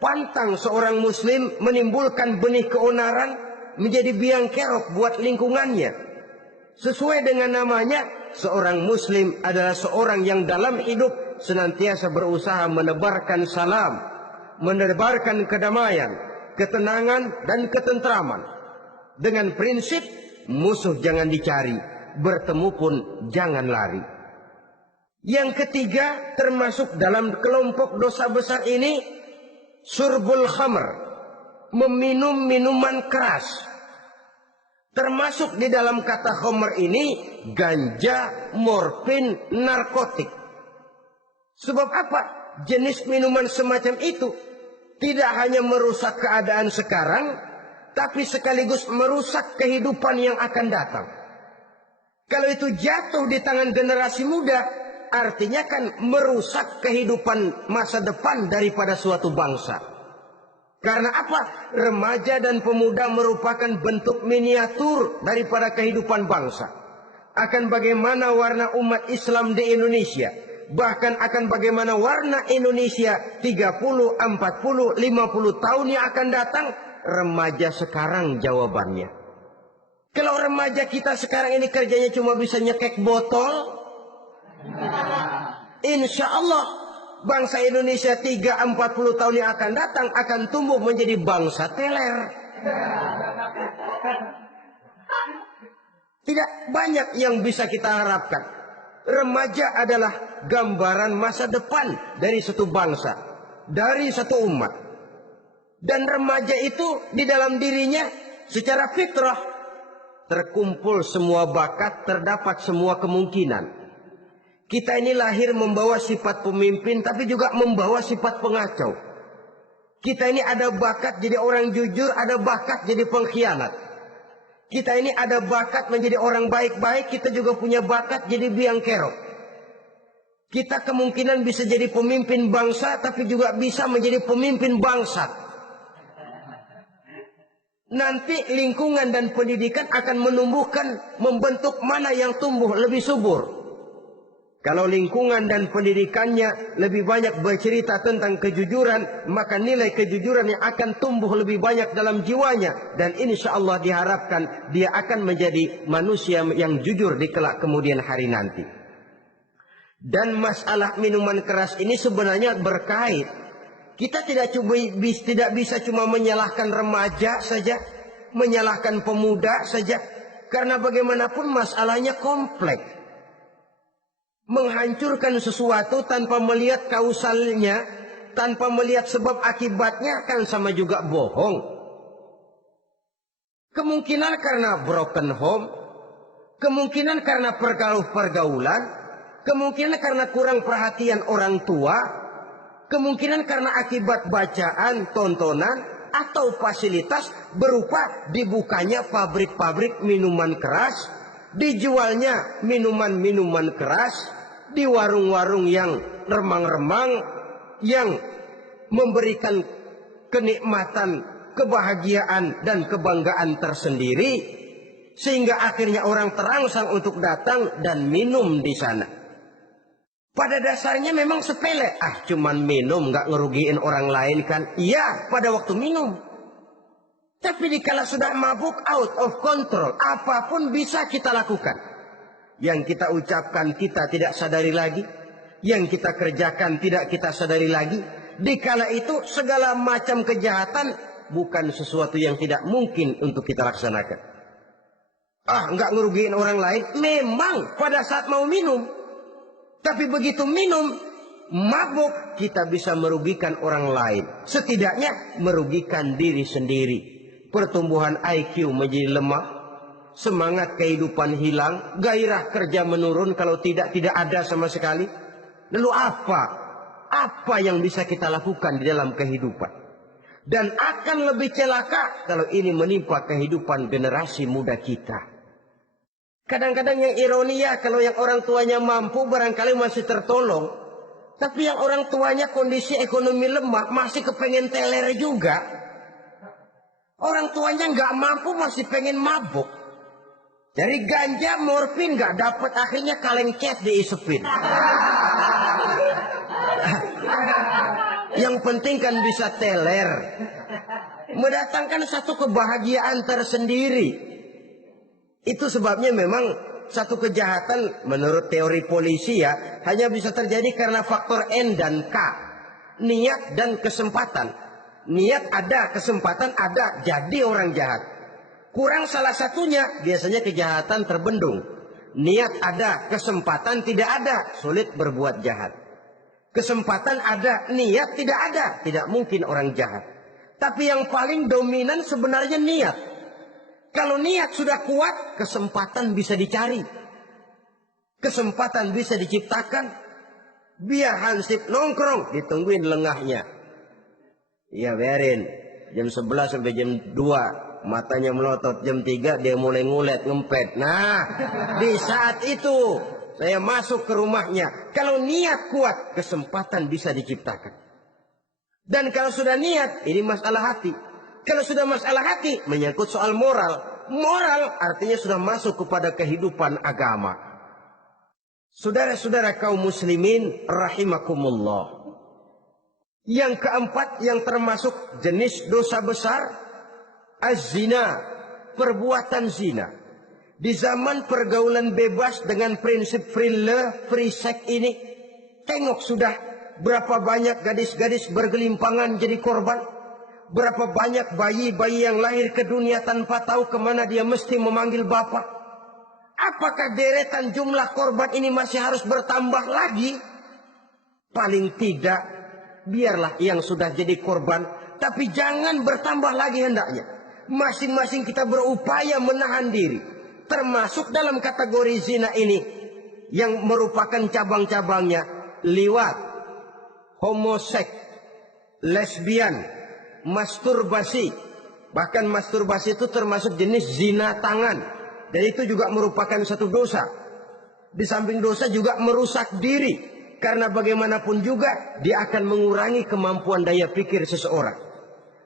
pantang seorang muslim menimbulkan benih keonaran menjadi biang kerok buat lingkungannya. Sesuai dengan namanya, seorang muslim adalah seorang yang dalam hidup senantiasa berusaha menebarkan salam, menebarkan kedamaian, ketenangan dan ketentraman. Dengan prinsip musuh jangan dicari, bertemu pun jangan lari. Yang ketiga, termasuk dalam kelompok dosa besar ini, surbul khamr, meminum minuman keras. Termasuk di dalam kata khamr ini ganja, morfin, narkotik. Sebab apa? Jenis minuman semacam itu tidak hanya merusak keadaan sekarang, tapi sekaligus merusak kehidupan yang akan datang. Kalau itu jatuh di tangan generasi muda, artinya kan merusak kehidupan masa depan daripada suatu bangsa. Karena apa? Remaja dan pemuda merupakan bentuk miniatur daripada kehidupan bangsa. Akan bagaimana warna umat Islam di Indonesia, bahkan akan bagaimana warna Indonesia 30, 40, 50 tahun yang akan datang, remaja sekarang jawabannya. Kalau remaja kita sekarang ini kerjanya cuma bisa nyekek botol, insya Allah bangsa Indonesia 30-40 tahun yang akan datang akan tumbuh menjadi bangsa teler. Tidak banyak yang bisa kita harapkan. Remaja adalah gambaran masa depan dari satu bangsa, dari satu umat. Dan remaja itu di dalam dirinya secara fitrah terkumpul semua bakat, terdapat semua kemungkinan. Kita ini lahir membawa sifat pemimpin, tapi juga membawa sifat pengacau. Kita ini ada bakat jadi orang jujur, ada bakat jadi pengkhianat. Kita ini ada bakat menjadi orang baik-baik, kita juga punya bakat jadi biang kerok. Kita kemungkinan bisa jadi pemimpin bangsa, tapi juga bisa menjadi pemimpin bangsat. Nanti lingkungan dan pendidikan akan menumbuhkan, membentuk mana yang tumbuh lebih subur. Kalau lingkungan dan pendidikannya lebih banyak bercerita tentang kejujuran, maka nilai kejujuran yang akan tumbuh lebih banyak dalam jiwanya. Dan insya Allah diharapkan dia akan menjadi manusia yang jujur di kelak kemudian hari nanti. Dan masalah minuman keras ini sebenarnya berkait. Kita tidak bisa cuma menyalahkan remaja saja, menyalahkan pemuda saja. Karena bagaimanapun masalahnya kompleks. Menghancurkan sesuatu tanpa melihat kausalnya, tanpa melihat sebab akibatnya kan sama juga bohong. Kemungkinan karena broken home, kemungkinan karena pergaulan, kemungkinan karena kurang perhatian orang tua, kemungkinan karena akibat bacaan, tontonan, atau fasilitas berupa dibukanya pabrik-pabrik minuman keras, dijualnya minuman-minuman keras, di warung-warung yang remang-remang, yang memberikan kenikmatan, kebahagiaan, dan kebanggaan tersendiri, sehingga akhirnya orang terangsang untuk datang dan minum di sana. Pada dasarnya memang sepele, cuman minum, nggak ngerugiin orang lain kan? Iya, pada waktu minum. Tapi dikala sudah mabuk, out of control, apapun bisa kita lakukan. Yang kita ucapkan kita tidak sadari lagi, yang kita kerjakan tidak kita sadari lagi. Dikala itu segala macam kejahatan bukan sesuatu yang tidak mungkin untuk kita laksanakan. Nggak ngerugiin orang lain, memang pada saat mau minum. Tapi begitu minum, mabuk, kita bisa merugikan orang lain. Setidaknya merugikan diri sendiri. Pertumbuhan IQ menjadi lemah, semangat kehidupan hilang, gairah kerja menurun, kalau tidak ada sama sekali. Lalu apa yang bisa kita lakukan di dalam kehidupan? Dan akan lebih celaka kalau ini menimpa kehidupan generasi muda kita. Kadang-kadang yang ironi ya, kalau yang orang tuanya mampu barangkali masih tertolong. Tapi yang orang tuanya kondisi ekonomi lemah masih kepengen teler juga. Orang tuanya nggak mampu masih pengen mabuk. Dari ganja, morfin nggak dapat, akhirnya kaleng cat diisepin. Yang penting kan bisa teler. Mendatangkan satu kebahagiaan tersendiri. Itu sebabnya memang satu kejahatan menurut teori polisi ya, hanya bisa terjadi karena faktor N dan K. Niat dan kesempatan. Niat ada, kesempatan ada, jadi orang jahat. Kurang salah satunya, biasanya kejahatan terbendung. Niat ada, kesempatan tidak ada, sulit berbuat jahat. Kesempatan ada, niat tidak ada, tidak mungkin orang jahat. Tapi yang paling dominan sebenarnya niat. Kalau niat sudah kuat, kesempatan bisa dicari. Kesempatan bisa diciptakan. Biar Hansip nongkrong, ditungguin lengahnya. Iya biarin, jam 11 sampai jam 2. Matanya melotot, jam 3 dia mulai ngulet, ngempet. Nah, di saat itu saya masuk ke rumahnya. Kalau niat kuat, kesempatan bisa diciptakan. Dan kalau sudah niat, ini masalah hati. Kalau sudah masalah hati, menyangkut soal moral. Moral artinya sudah masuk kepada kehidupan agama. Saudara-saudara kaum muslimin rahimakumullah. Yang keempat yang termasuk jenis dosa besar, az-zina, perbuatan zina. Di zaman pergaulan bebas dengan prinsip free love, free sex ini, tengok sudah berapa banyak gadis-gadis bergelimpangan jadi korban. Berapa banyak bayi-bayi yang lahir ke dunia tanpa tahu kemana dia mesti memanggil bapak. Apakah deretan jumlah korban ini masih harus bertambah lagi? Paling tidak, biarlah yang sudah jadi korban, tapi jangan bertambah lagi hendaknya. Masing-masing kita berupaya menahan diri. Termasuk dalam kategori zina ini, yang merupakan cabang-cabangnya liwat, homoseks, lesbian, masturbasi. Bahkan masturbasi itu termasuk jenis zina tangan. Dan itu juga merupakan satu dosa. Di samping dosa juga merusak diri. Karena bagaimanapun juga dia akan mengurangi kemampuan daya pikir seseorang.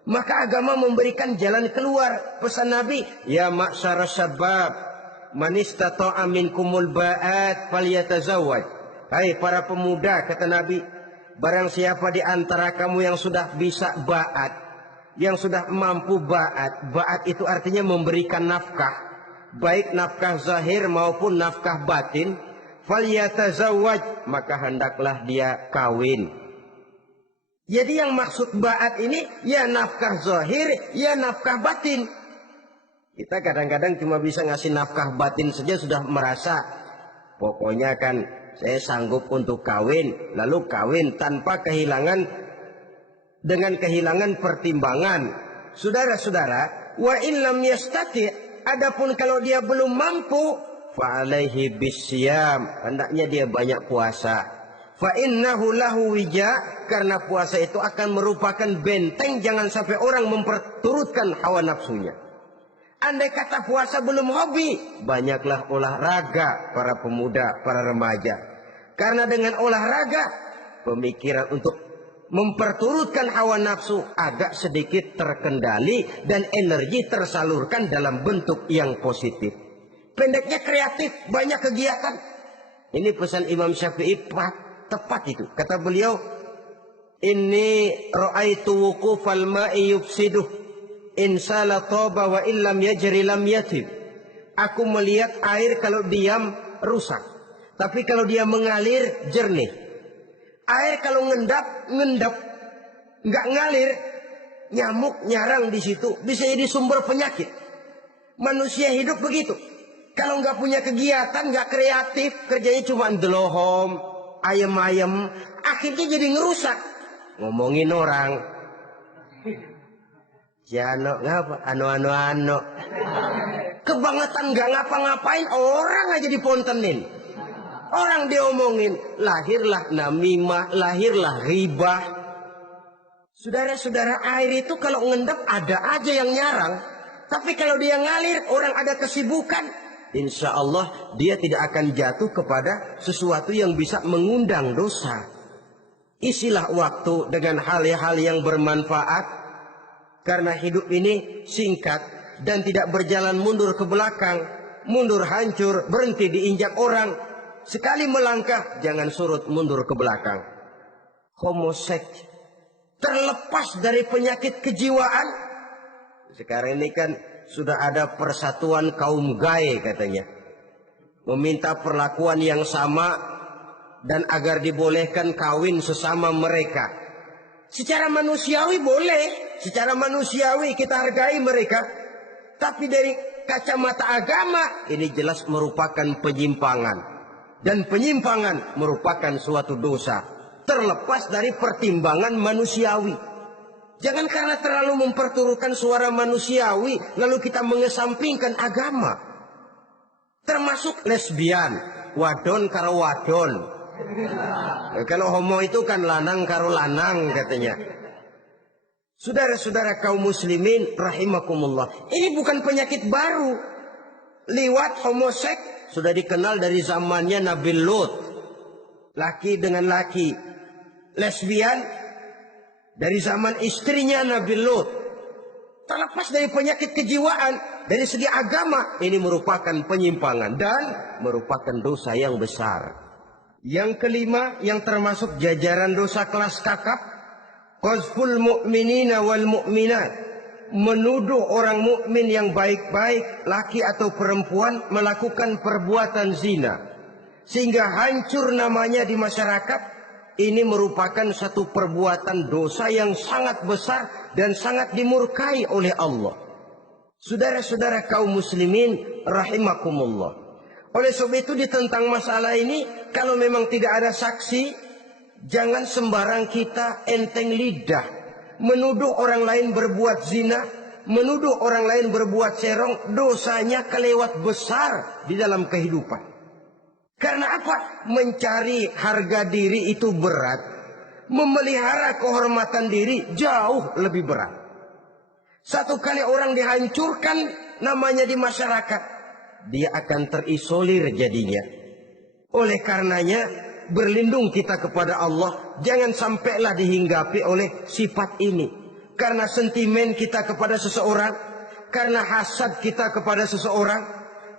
Maka agama memberikan jalan keluar. Pesan Nabi, ya ma'syara syabab, man istata'a minkumul ba'at falyatazawwaj. Hai para pemuda, kata Nabi, barang siapa di antara kamu yang sudah bisa ba'at, yang sudah mampu ba'at. Ba'at itu artinya memberikan nafkah, baik nafkah zahir maupun nafkah batin. Falyatazawwaj, maka hendaklah dia kawin. Jadi yang maksud ba'at ini ya nafkah zahir, ya nafkah batin. Kita kadang-kadang cuma bisa ngasih nafkah batin saja sudah merasa pokoknya kan saya sanggup untuk kawin, lalu kawin tanpa kehilangan, dengan kehilangan pertimbangan. Saudara-saudara, wa in lam yastati, adapun kalau dia belum mampu, fa alaihi bisyam, hendaknya dia banyak puasa. Fa innahu lahu wija, karena puasa itu akan merupakan benteng jangan sampai orang memperturutkan hawa nafsunya. Andai kata puasa belum hobi, banyaklah olahraga para pemuda, para remaja. Karena dengan olahraga, pemikiran untuk memperturutkan hawa nafsu agak sedikit terkendali dan energi tersalurkan dalam bentuk yang positif. Pendeknya kreatif, banyak kegiatan. Ini pesan Imam Syafi'i tepat itu. Kata beliau, inni ra'aitu wuqufal ma'i yufsiduh, insala toba wa illam yajri lam yatib. Aku melihat air kalau diam rusak, tapi kalau dia mengalir jernih. Air kalau ngendap, nggak ngalir, nyamuk nyarang di situ, bisa jadi sumber penyakit. Manusia hidup begitu. Kalau nggak punya kegiatan, nggak kreatif, kerjanya cuma delohom, ayam-ayam, akhirnya jadi ngerusak. Ngomongin orang, Jano ngapa? Ano. Kebangetan nggak ngapa-ngapain, orang aja dipontenin. Orang diomongin, lahirlah namimah, lahirlah ribah. Saudara-saudara, air itu kalau ngendap ada aja yang nyarang. Tapi kalau dia ngalir, orang ada kesibukan, insya Allah dia tidak akan jatuh kepada sesuatu yang bisa mengundang dosa. Isilah waktu dengan hal-hal yang bermanfaat. Karena hidup ini singkat dan tidak berjalan mundur ke belakang. Mundur hancur, berhenti diinjak orang. Sekali melangkah, jangan surut mundur ke belakang. Homoseks terlepas dari penyakit kejiwaan. Sekarang ini kan sudah ada persatuan kaum gay katanya. Meminta perlakuan yang sama dan agar dibolehkan kawin sesama mereka. Secara manusiawi boleh. Secara manusiawi kita hargai mereka. Tapi dari kacamata agama, ini jelas merupakan penyimpangan. Dan penyimpangan merupakan suatu dosa. Terlepas dari pertimbangan manusiawi. Jangan karena terlalu memperturutkan suara manusiawi, lalu kita mengesampingkan agama. Termasuk lesbian, wadon karo wadon. Kalau homo itu kan lanang karo lanang katanya. Saudara-saudara kaum muslimin rahimakumullah, ini bukan penyakit baru. Liwat, homoseks sudah dikenal dari zamannya Nabi Lut. Laki dengan laki. Lesbian dari zaman istrinya Nabi Lut. Terlepas dari penyakit kejiwaan, dari segi agama, ini merupakan penyimpangan dan merupakan dosa yang besar. Yang kelima, yang termasuk jajaran dosa kelas kakap, qazful mu'minina wal mu'minat. Menuduh orang mukmin yang baik-baik, laki atau perempuan, melakukan perbuatan zina. Sehingga hancur namanya di masyarakat. Ini merupakan satu perbuatan dosa yang sangat besar dan sangat dimurkai oleh Allah. Saudara-saudara kaum muslimin rahimakumullah. Oleh sebab itu tentang masalah ini, kalau memang tidak ada saksi, jangan sembarang kita enteng lidah. Menuduh orang lain berbuat zina, menuduh orang lain berbuat serong, dosanya kelewat besar di dalam kehidupan. Karena apa? Mencari harga diri itu berat. Memelihara kehormatan diri jauh lebih berat. Satu kali orang dihancurkan namanya di masyarakat, dia akan terisolir jadinya. Oleh karenanya, berlindung kita kepada Allah. Jangan sampailah dihinggapi oleh sifat ini. Karena sentimen kita kepada seseorang, karena hasad kita kepada seseorang,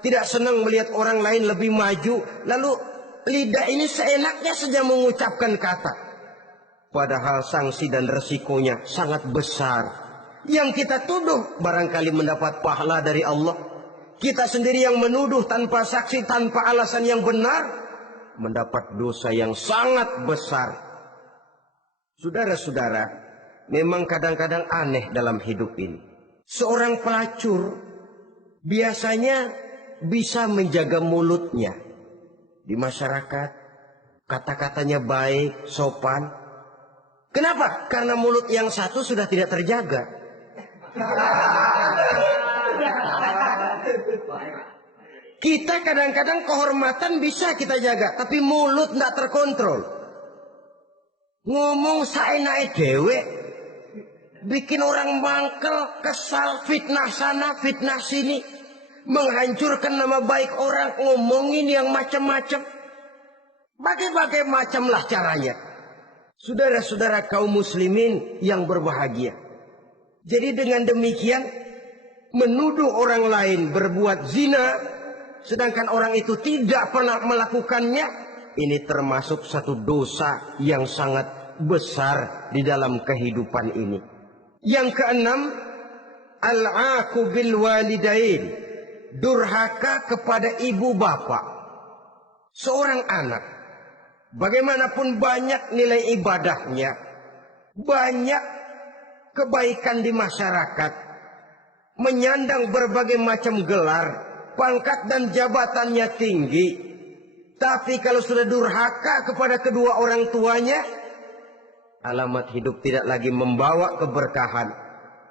tidak senang melihat orang lain lebih maju, lalu lidah ini seenaknya saja mengucapkan kata. Padahal sanksi dan resikonya sangat besar. Yang kita tuduh barangkali mendapat pahala dari Allah. Kita sendiri yang menuduh tanpa saksi, tanpa alasan yang benar, mendapat dosa yang sangat besar. Saudara-saudara, memang kadang-kadang aneh dalam hidup ini. Seorang pelacur biasanya bisa menjaga mulutnya di masyarakat, kata-katanya baik, sopan. Kenapa? Karena mulut yang satu sudah tidak terjaga. Kita kadang-kadang kehormatan bisa kita jaga, tapi mulut tidak terkontrol. Ngomong saenake dhewe, bikin orang mangkel, kesal, fitnah sana, fitnah sini. Menghancurkan nama baik orang, ngomongin yang macam-macam. Bagai-bagai macamlah caranya. Saudara-saudara kaum muslimin yang berbahagia. Jadi dengan demikian, menuduh orang lain berbuat zina, sedangkan orang itu tidak pernah melakukannya, ini termasuk satu dosa yang sangat besar di dalam kehidupan ini. Yang keenam, al-aqu bil walidain. Durhaka kepada ibu bapak. Seorang anak, bagaimanapun banyak nilai ibadahnya, banyak kebaikan di masyarakat, menyandang berbagai macam gelar, pangkat dan jabatannya tinggi, tapi kalau sudah durhaka kepada kedua orang tuanya, alamat hidup tidak lagi membawa keberkahan.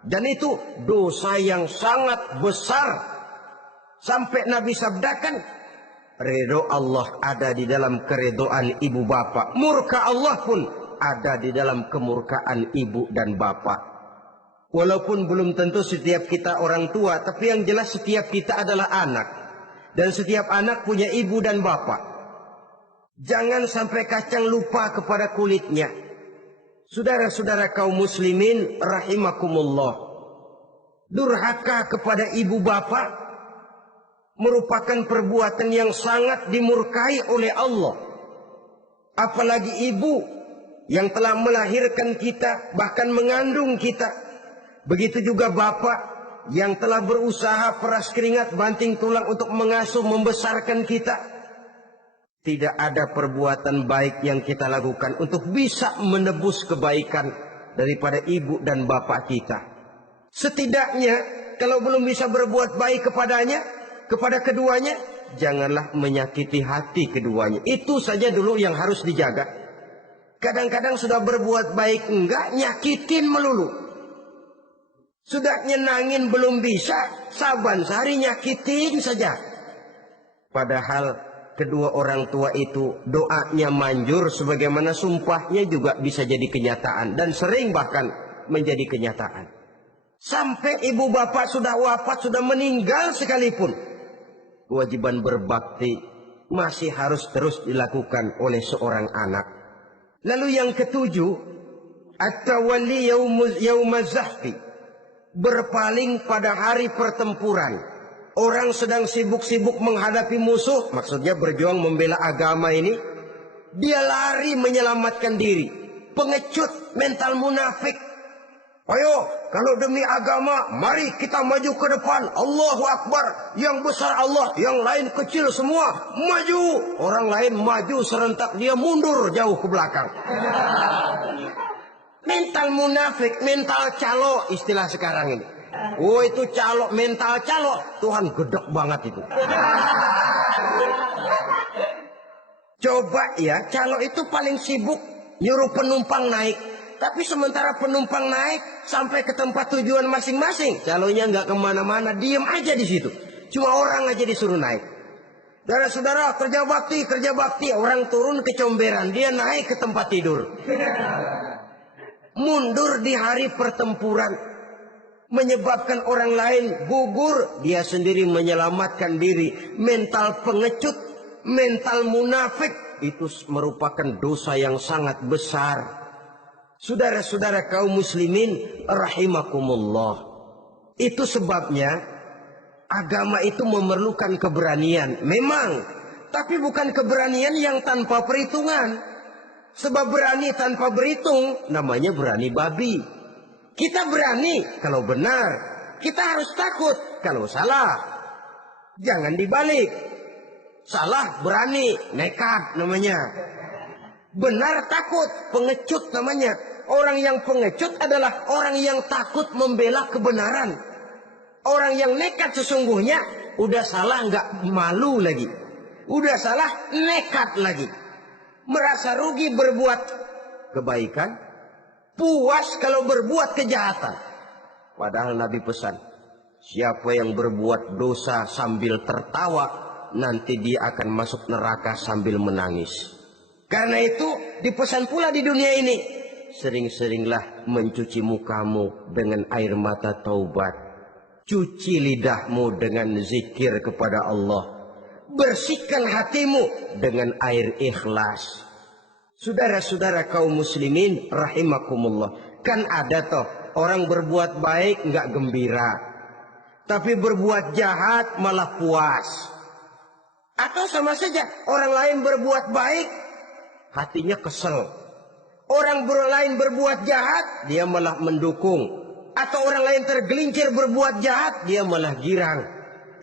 Dan itu dosa yang sangat besar. Sampai Nabi sabdakan, ridho Allah ada di dalam keridhaan ibu bapak. Murka Allah pun ada di dalam kemurkaan ibu dan bapak. Walaupun belum tentu setiap kita orang tua, tapi yang jelas setiap kita adalah anak. Dan setiap anak punya ibu dan bapak. Jangan sampai kacang lupa kepada kulitnya. Saudara-saudara kaum muslimin rahimakumullah. Durhaka kepada ibu bapak merupakan perbuatan yang sangat dimurkai oleh Allah. Apalagi ibu yang telah melahirkan kita, bahkan mengandung kita. Begitu juga bapak yang telah berusaha peras keringat banting tulang untuk mengasuh membesarkan kita. Tidak ada perbuatan baik yang kita lakukan untuk bisa menebus kebaikan daripada ibu dan bapak kita. Setidaknya kalau belum bisa berbuat baik kepada keduanya, janganlah menyakiti hati keduanya. Itu saja dulu yang harus dijaga. Kadang-kadang sudah berbuat baik enggak, nyakitin melulu. Sudah nyenangin belum bisa, saban sehari nyakitin saja. Padahal kedua orang tua itu doanya manjur, sebagaimana sumpahnya juga bisa jadi kenyataan. Dan sering bahkan menjadi kenyataan. Sampai ibu bapak sudah wafat, sudah meninggal sekalipun, kewajiban berbakti masih harus terus dilakukan oleh seorang anak. Lalu yang ketujuh, at-tawalli yaumaz zahfi. Berpaling pada hari pertempuran. Orang sedang sibuk-sibuk menghadapi musuh, maksudnya berjuang membela agama ini, dia lari menyelamatkan diri. Pengecut, mental munafik. Ayo, kalau demi agama, mari kita maju ke depan. Allahu Akbar. Yang besar Allah, yang lain kecil semua. Maju. Orang lain maju serentak, dia mundur jauh ke belakang. Mental munafik, mental calo istilah sekarang ini. Oh, itu calo, mental calo. Tuhan gedek banget itu. Coba ya, calo itu paling sibuk nyuruh penumpang naik. Tapi sementara penumpang naik sampai ke tempat tujuan masing-masing, calonya nggak kemana-mana, diem aja di situ. Cuma orang aja disuruh naik. Saudara-saudara, kerja bakti, orang turun ke comberan, dia naik ke tempat tidur. Mundur di hari pertempuran, menyebabkan orang lain gugur, dia sendiri menyelamatkan diri. Mental pengecut, mental munafik, itu merupakan dosa yang sangat besar. Saudara-saudara kaum muslimin rahimakumullah. Itu sebabnya agama itu memerlukan keberanian. Memang, tapi bukan keberanian yang tanpa perhitungan. Sebab berani tanpa berhitung namanya berani babi. Kita berani kalau benar, kita harus takut kalau salah. Jangan dibalik. Salah berani, nekat namanya. Benar takut, pengecut namanya. Orang yang pengecut adalah orang yang takut membela kebenaran. Orang yang nekat sesungguhnya udah salah nggak malu lagi. Udah salah nekat lagi. Merasa rugi berbuat kebaikan, puas kalau berbuat kejahatan. Padahal Nabi pesan, siapa yang berbuat dosa sambil tertawa, nanti dia akan masuk neraka sambil menangis. Karena itu dipesan pula di dunia ini, sering-seringlah mencuci mukamu dengan air mata taubat. Cuci lidahmu dengan zikir kepada Allah. Bersihkan hatimu dengan air ikhlas. Saudara-saudara kaum muslimin rahimakumullah. Kan ada toh orang berbuat baik nggak gembira, tapi berbuat jahat malah puas. Atau sama saja orang lain berbuat baik, hatinya kesel. Orang lain berbuat jahat, dia malah mendukung. Atau orang lain tergelincir berbuat jahat, dia malah girang.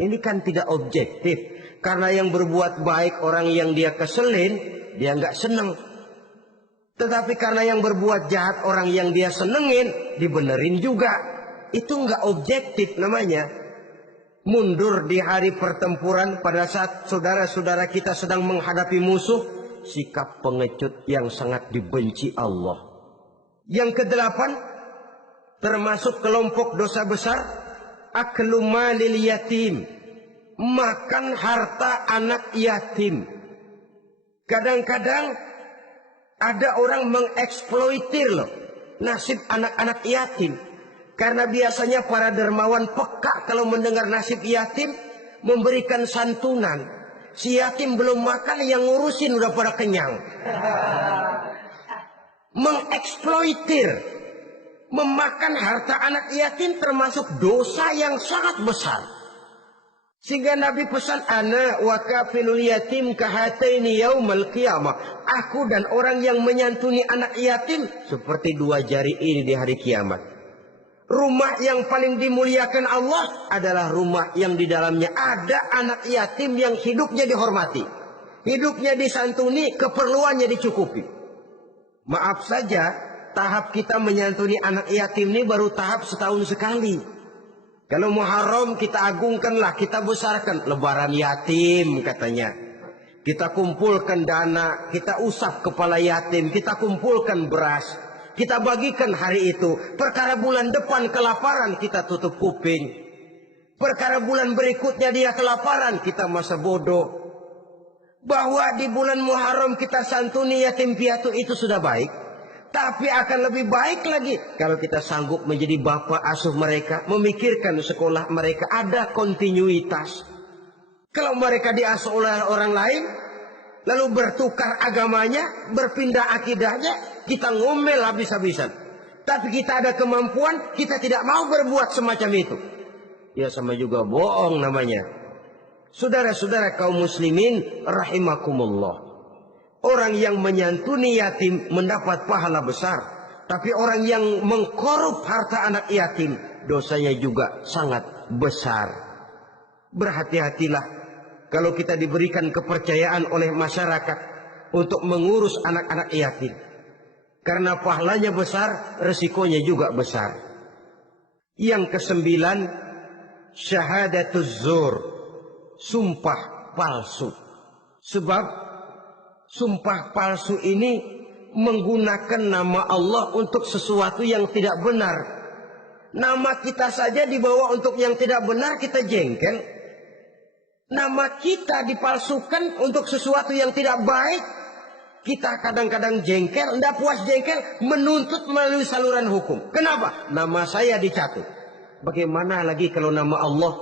Ini kan tidak objektif. Karena yang berbuat baik orang yang dia keselin, dia nggak seneng. Tetapi karena yang berbuat jahat orang yang dia senengin, dibenerin juga. Itu nggak objektif namanya. Mundur di hari pertempuran pada saat saudara-saudara kita sedang menghadapi musuh, sikap pengecut yang sangat dibenci Allah. Yang kedelapan, termasuk kelompok dosa besar, aklu malil yatim, makan harta anak yatim. Kadang-kadang ada orang mengeksploitir loh nasib anak-anak yatim. Karena biasanya para dermawan peka kalau mendengar nasib yatim, memberikan santunan. Si yatim belum makan, yang ngurusin udah pada kenyang. Mengeksploitir, memakan harta anak yatim termasuk dosa yang sangat besar. Sehingga Nabi pesan, ana wa kafilul yatim kahataini yaumal qiyamah. Aku dan orang yang menyantuni anak yatim seperti dua jari ini di hari kiamat. Rumah yang paling dimuliakan Allah adalah rumah yang di dalamnya ada anak yatim yang hidupnya dihormati, hidupnya disantuni, keperluannya dicukupi. Maaf saja, tahap kita menyantuni anak yatim ini baru tahap setahun sekali. Kalau Muharram kita agungkanlah, kita besarkan. Lebaran yatim katanya. Kita kumpulkan dana, kita usap kepala yatim, kita kumpulkan beras, kita bagikan hari itu. Perkara bulan depan kelaparan, kita tutup kuping. Perkara bulan berikutnya dia kelaparan, kita masa bodoh. Bahwa di bulan Muharram kita santuni yatim piatu itu sudah baik. Tapi akan lebih baik lagi kalau kita sanggup menjadi bapak asuh mereka, memikirkan sekolah mereka, ada kontinuitas. Kalau mereka diasuh oleh orang lain, lalu bertukar agamanya, berpindah akidahnya, kita ngomel habis-habisan. Tapi kita ada kemampuan, kita tidak mau berbuat semacam itu. Ya sama juga bohong namanya. Saudara-saudara kaum muslimin rahimakumullah. Orang yang menyantuni yatim mendapat pahala besar. Tapi orang yang mengkorup harta anak yatim, dosanya juga sangat besar. Berhati-hatilah kalau kita diberikan kepercayaan oleh masyarakat untuk mengurus anak-anak yatim. Karena pahalanya besar, resikonya juga besar. Yang kesembilan, syahadatuz zur, sumpah palsu. Sebab sumpah palsu ini menggunakan nama Allah untuk sesuatu yang tidak benar. Nama kita saja dibawa untuk yang tidak benar, kita jengkel. Nama kita dipalsukan untuk sesuatu yang tidak baik. Kita kadang-kadang jengkel, tidak puas jengkel, menuntut melalui saluran hukum. Kenapa? Nama saya dicatut. Bagaimana lagi kalau nama Allah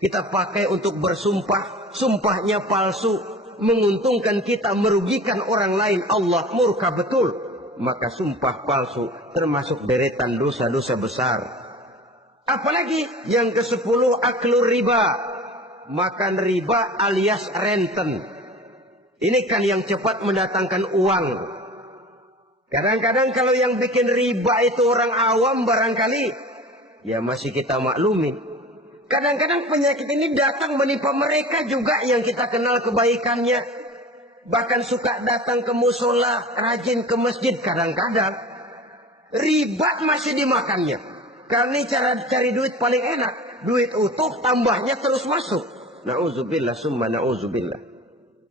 kita pakai untuk bersumpah, sumpahnya palsu, menguntungkan kita, merugikan orang lain, Allah murka betul. Maka sumpah palsu termasuk deretan dosa-dosa besar. Apalagi yang ke-10, aklur riba. Makan riba alias renten. Ini kan yang cepat mendatangkan uang. Kadang-kadang kalau yang bikin riba itu orang awam barangkali, ya masih kita maklumin. Kadang-kadang penyakit ini datang menimpa mereka juga yang kita kenal kebaikannya. Bahkan suka datang ke musola, rajin ke masjid kadang-kadang. Riba masih dimakannya. Karena ini cara cari duit paling enak. Duit utuh tambahnya terus masuk. Na'udzubillah summa na'udzubillah.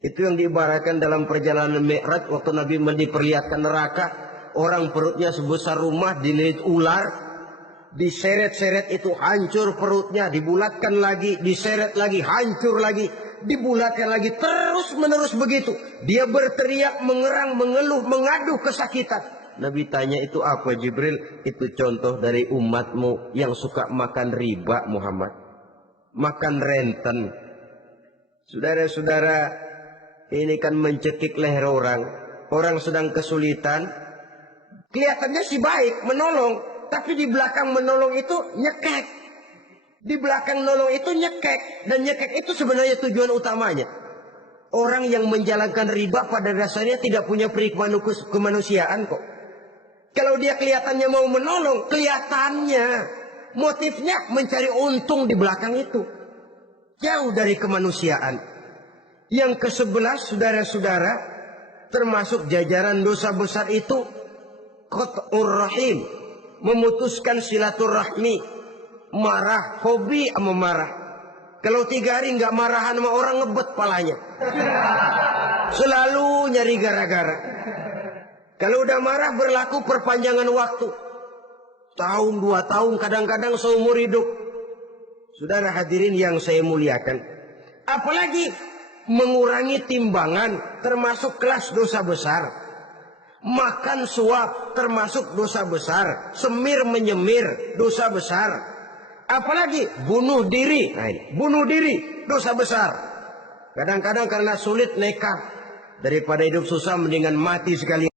Itu yang diibaratkan dalam perjalanan Mi'raj waktu Nabi diperlihatkan neraka. Orang perutnya sebesar rumah dililit ular. Diseret-seret itu hancur perutnya. Dibulatkan lagi, diseret lagi, hancur lagi. Dibulatkan lagi, terus menerus begitu. Dia berteriak, mengerang, mengeluh, mengadu kesakitan. Nabi tanya, itu apa Jibril? Itu contoh dari umatmu yang suka makan riba Muhammad. Makan renten. Saudara-saudara, ini kan mencekik leher orang. Orang sedang kesulitan. Kelihatannya sih baik, menolong. Tapi di belakang menolong itu nyekek. Di belakang nolong itu nyekek. Dan nyekek itu sebenarnya tujuan utamanya. Orang yang menjalankan riba pada dasarnya tidak punya kemanusiaan kok. Kalau dia kelihatannya mau menolong, kelihatannya motifnya mencari untung di belakang itu. Jauh dari kemanusiaan. Yang ke-11 saudara-saudara, termasuk jajaran dosa besar itu qat'ur rahim, memutuskan silaturahmi. Marah, hobi sama marah. Kalau 3 hari nggak marahan sama orang, ngebet palanya. Selalu nyari gara-gara. Kalau udah marah berlaku perpanjangan waktu. Tahun, 2 tahun, kadang-kadang seumur hidup. Saudara hadirin yang saya muliakan. Apalagi mengurangi timbangan termasuk kelas dosa besar. Makan suap termasuk dosa besar. Semir menyemir dosa besar. Apalagi bunuh diri. Nah, bunuh diri dosa besar. Kadang-kadang karena sulit nekat. Daripada hidup susah mendingan mati sekali.